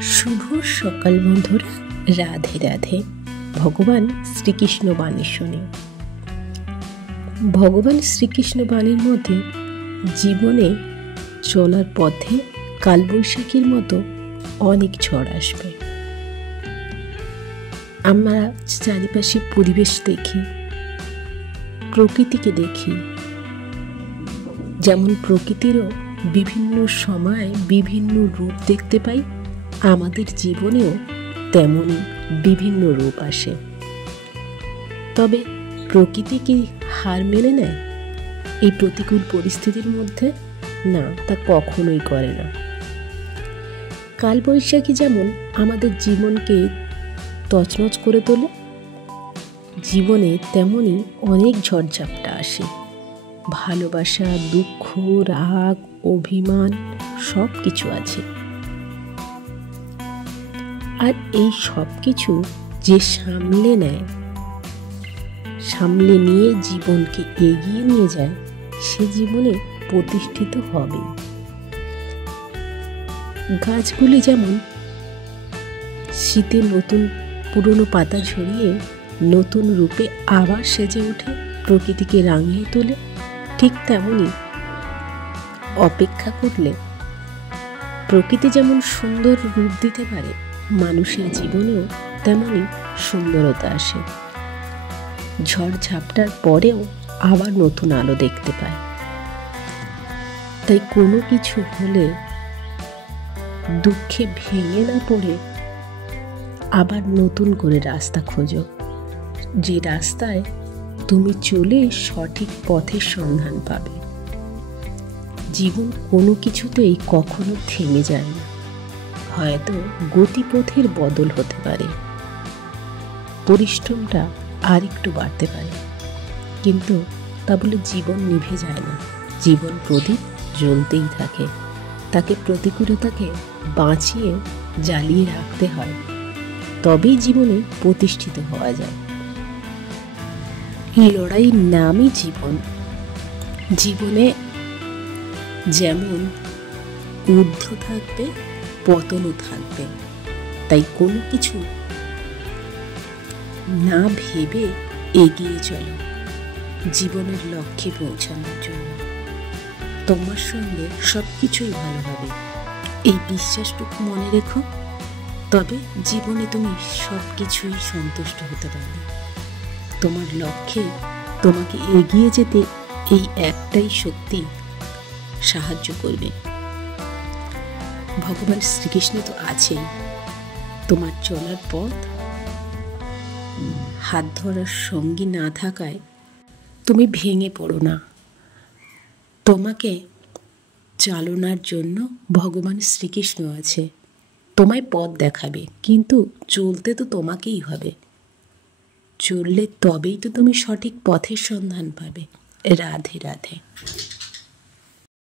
শুভ সকাল বন্ধুরা, রাধে রাধে। ভগবান শ্রীকৃষ্ণ বাণী শুনি। ভগবান শ্রীকৃষ্ণ বাণীর মধ্যে জীবনে চলার পথে কালবৈশাখীর মতো অনেক ঝড় আসবে। আমরা চারিপাশে পরিবেশ দেখি, প্রকৃতিকে দেখি, যেমন প্রকৃতিরও বিভিন্ন সময় বিভিন্ন রূপ দেখতে পাই, আমাদের জীবনেও তেমনই বিভিন্ন রূপ আসে। তবে প্রকৃতি কি হার মেনে নেয় এই প্রতিকূল পরিস্থিতির মধ্যে? না, তা কখনোই করে না। কালবৈশাখী যেমন আমাদের জীবনকে তছনছ করে তোলে, জীবনে তেমনই অনেক ঝড়ঝাপটা আসে। ভালোবাসা, দুঃখ, রাগ, অভিমান সব কিছু আছে। আর এই সব কিছু যে সামলে নেয়, সামলে নিয়ে জীবনকে এগিয়ে নিয়ে যায়, সে জীবনে প্রতিষ্ঠিত হবে। গাছগুলি যেমন শীতে নতুন পুরনো পাতা ঝরিয়ে নতুন রূপে আবার সেজে ওঠে, প্রকৃতিকে রাঙিয়ে তোলে, ঠিক তেমনই অপেক্ষা করলে প্রকৃতি যেমন সুন্দর রূপ দিতে পারে, মানুষের জীবনেও তেমনই সুন্দরতা আসে। ঝড় ঝাপটার পরেও আবার নতুন আলো দেখতে পায়। তাই কোনো কিছু হলে দুঃখে ভেঙে না পড়ে আবার নতুন করে রাস্তা খোঁজো, যে রাস্তায় তুমি চলে সঠিক পথের সন্ধান পাবে। জীবন কোনো কিছুতেই কখনো থেমে যায় না, হয়তো গতিপথের বদল হতে পারে, পরিশ্রমটা আর একটু বাড়তে পারে, কিন্তু তা বলে জীবন নিভে যায় না। জীবন প্রদীপ জ্বলতেই থাকে, তাকে প্রতিকূলতাকে বাঁচিয়ে জ্বালিয়ে রাখতে হয়, তবেই জীবনে প্রতিষ্ঠিত হওয়া যায়। লড়াইয়ের নামই জীবন। জীবনে যেমন ঊর্ধ্ব থাকবে, পতনও থাকবে। তাই কোনো কিছু না ভেবে এগিয়ে চলো জীবনের লক্ষ্যে পৌঁছানোর জন্য। তোমার সঙ্গে সব কিছুই ভালো হবে, এই বিশ্বাসটুকু মনে রেখো, তবে জীবনে তুমি সব কিছুই সন্তুষ্ট হতে পারবে। তোমার লক্ষ্যে তোমাকে এগিয়ে যেতে এই একটাই শক্তি সাহায্য করবে। ভগবান শ্রীকৃষ্ণ তো আছেই তোমার চলার পথ। হাত ধরার সঙ্গী না থাকায় তুমি ভেঙে পড়ো না। তোমাকে চালনার জন্য ভগবান শ্রীকৃষ্ণ আছে, তোমায় পথ দেখাবে, কিন্তু চলতে তো তোমাকেই হবে। চললে তবেই তো তুমি সঠিক পথের সন্ধান পাবে। রাধে রাধে।